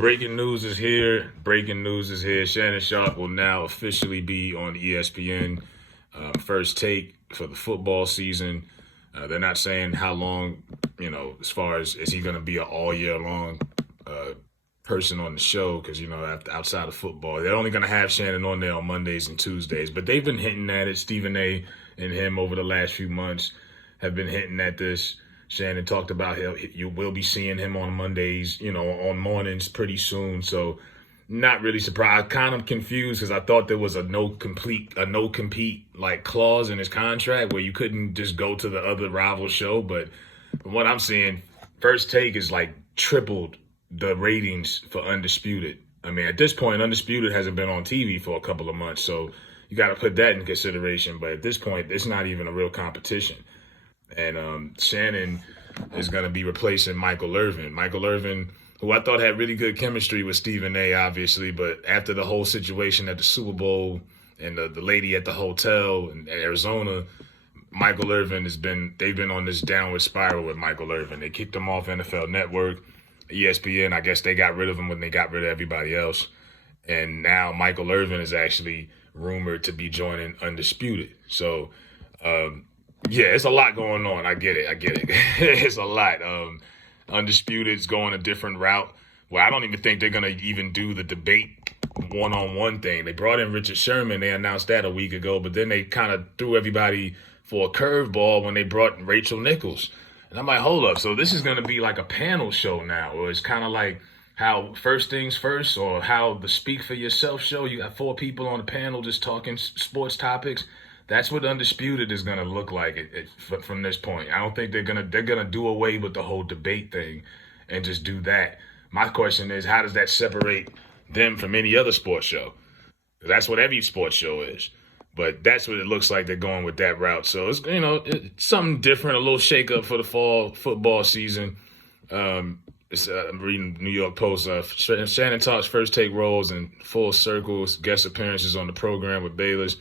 breaking news is here. Breaking news is here. Shannon Sharpe will now officially be on ESPN First Take for the football season. They're not saying how long, as far as is he going to be an all year long person on the show, because, outside of football, they're only going to have Shannon on there on Mondays and Tuesdays. But they've been hinting at it. Stephen A. and him over the last few months have been hinting at this. Shannon talked about you will be seeing him on Mondays, on mornings pretty soon. So not really surprised. Kind of confused because I thought there was a no compete like clause in his contract where you couldn't just go to the other rival show. But from what I'm seeing, First Take is like tripled the ratings for Undisputed. I mean, at this point, Undisputed hasn't been on TV for a couple of months, so you got to put that in consideration. But at this point, it's not even a real competition. And Shannon is going to be replacing Michael Irvin. Michael Irvin, who I thought had really good chemistry with Stephen A., obviously, but after the whole situation at the Super Bowl and the lady at the hotel in Arizona, Michael Irvin they've been on this downward spiral with Michael Irvin. They kicked him off NFL Network, ESPN. I guess they got rid of him when they got rid of everybody else. And now Michael Irvin is actually rumored to be joining Undisputed. So, yeah, it's a lot going on. I get it. It's a lot. Undisputed's going a different route. Well, I don't even think they're going to even do the debate one-on-one thing. They brought in Richard Sherman. They announced that a week ago, but then they kind of threw everybody for a curveball when they brought Rachel Nichols. And I'm like, hold up. So this is going to be like a panel show now, or it's kind of like how First Things First or how the Speak for Yourself show. You got 4 people on the panel just talking sports topics. That's what Undisputed is going to look like from this point. I don't think they're gonna do away with the whole debate thing and just do that. My question is, how does that separate them from any other sports show? That's what every sports show is. But that's what it looks like they're going with that route. So it's it's something different, a little shakeup for the fall football season. I'm reading New York Post. Shannon talks First Take roles in Full Circles, guest appearances on the program with Bayless.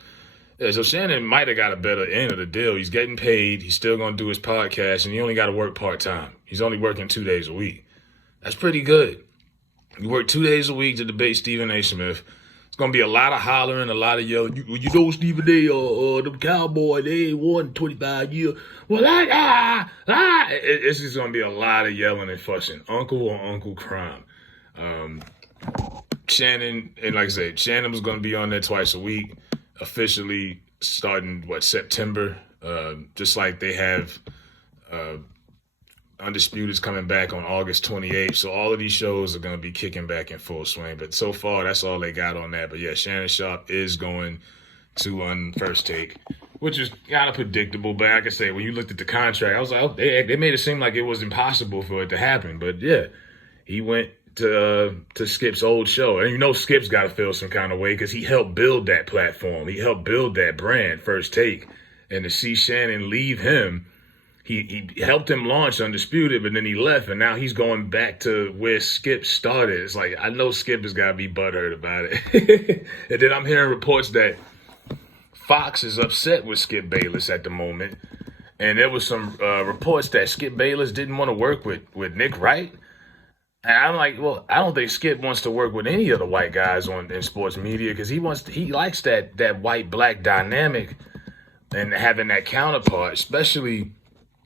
Yeah, so Shannon might have got a better end of the deal. He's getting paid. He's still going to do his podcast, and he only got to work part-time. He's only working 2 days a week. That's pretty good. You work 2 days a week to debate Stephen A. Smith. It's going to be a lot of hollering, a lot of yelling. You know Stephen A., the Cowboy, they ain't won 25 years. Well, it's just going to be a lot of yelling and fussing. Uncle or Uncle Crime. Shannon, and like I said, Shannon was going to be on there twice a week. Officially starting, September, just like they have Undisputed's coming back on August 28th. So all of these shows are going to be kicking back in full swing. But so far, that's all they got on that. But yeah, Shannon Sharpe is going to First Take, which is kind of predictable. But like I say, when you looked at the contract, I was like, they made it seem like it was impossible for it to happen. But yeah, he went to Skip's old show. And Skip's got to feel some kind of way because he helped build that platform. He helped build that brand, First Take. And to see Shannon leave him, he helped him launch Undisputed, but then he left, and now he's going back to where Skip started. It's like, I know Skip has got to be butthurt about it. And then I'm hearing reports that Fox is upset with Skip Bayless at the moment. And there was some reports that Skip Bayless didn't want to work with Nick Wright. And I'm like, well, I don't think Skip wants to work with any of the white guys in sports media because he likes that white-black dynamic and having that counterpart, especially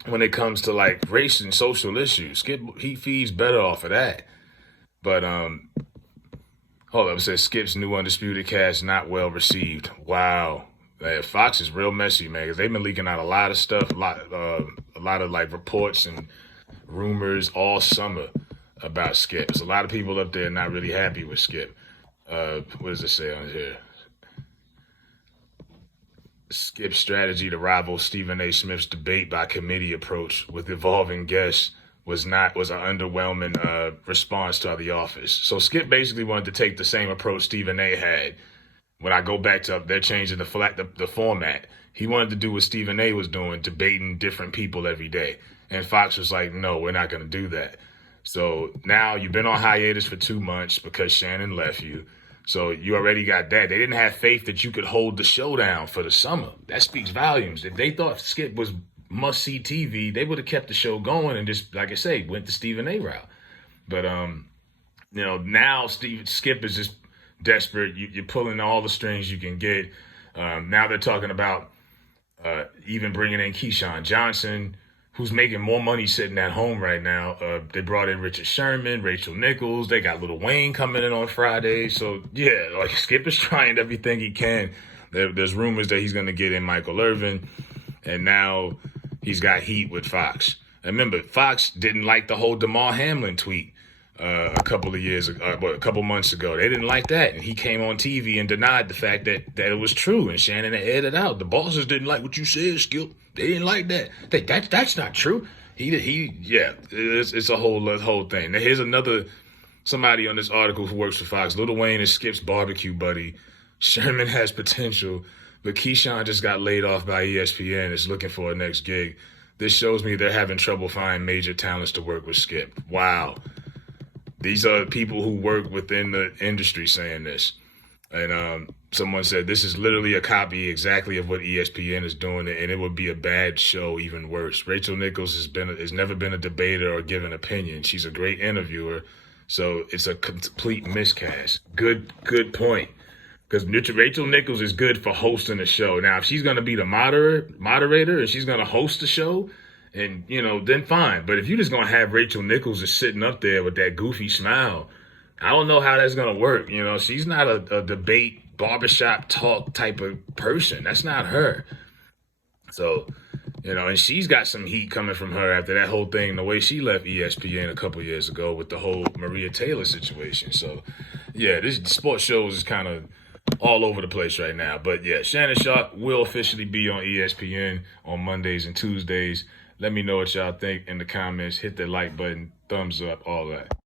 when it comes to like race and social issues. Skip, he feeds better off of that. But hold up, it says Skip's new Undisputed cast not well received. Wow. Fox is real messy, man, because they've been leaking out a lot of stuff, a lot of like reports and rumors all summer about Skip. There's a lot of people up there not really happy with Skip. What does it say on here? Skip's strategy to rival Stephen A. Smith's debate by committee approach with evolving guests was an underwhelming response to The Office. So Skip basically wanted to take the same approach Stephen A. had. When I go back to they're changing the format. He wanted to do what Stephen A. was doing, debating different people every day. And Fox was like, no, we're not going to do that. So now you've been on hiatus for 2 months because Shannon left you. So you already got that. They didn't have faith that you could hold the show down for the summer. That speaks volumes. If they thought Skip was must-see TV, they would have kept the show going and just, like I say, went the Stephen A. route. But Now Skip is just desperate. You're pulling all the strings you can get. Now they're talking about even bringing in Keyshawn Johnson, who's making more money sitting at home right now. They brought in Richard Sherman, Rachel Nichols. They got Lil Wayne coming in on Friday. So, yeah, like Skip is trying everything he can. There's rumors that he's going to get in Michael Irvin. And now he's got heat with Fox. And remember, Fox didn't like the whole Damar Hamlin tweet a couple months ago. They didn't like that. And he came on TV and denied the fact that it was true. And Shannon had edited out. The bosses didn't like what you said, Skip. They didn't like that. That's not true. It's a whole thing. Now here's somebody on this article who works for Fox. Lil Wayne is Skip's barbecue buddy. Sherman has potential, but Keyshawn just got laid off by ESPN. Is looking for a next gig. This shows me they're having trouble finding major talents to work with Skip. Wow. These are people who work within the industry saying this. And someone said this is literally a copy exactly of what ESPN is doing, and it would be a bad show even worse. Rachel Nichols has never been a debater or given opinion. She's a great interviewer, so it's a complete miscast. Good point. Because Rachel Nichols is good for hosting a show. Now, if she's going to be the moderator and she's going to host the show, and, then fine. But if you're just going to have Rachel Nichols just sitting up there with that goofy smile, I don't know how that's going to work. She's not a debate, barbershop talk type of person. That's not her. So, and she's got some heat coming from her after that whole thing, the way she left ESPN a couple years ago with the whole Maria Taylor situation. So, yeah, this sports shows is kind of all over the place right now. But, yeah, Shannon Sharpe will officially be on ESPN on Mondays and Tuesdays. Let me know what y'all think in the comments. Hit the like button, thumbs up, all that.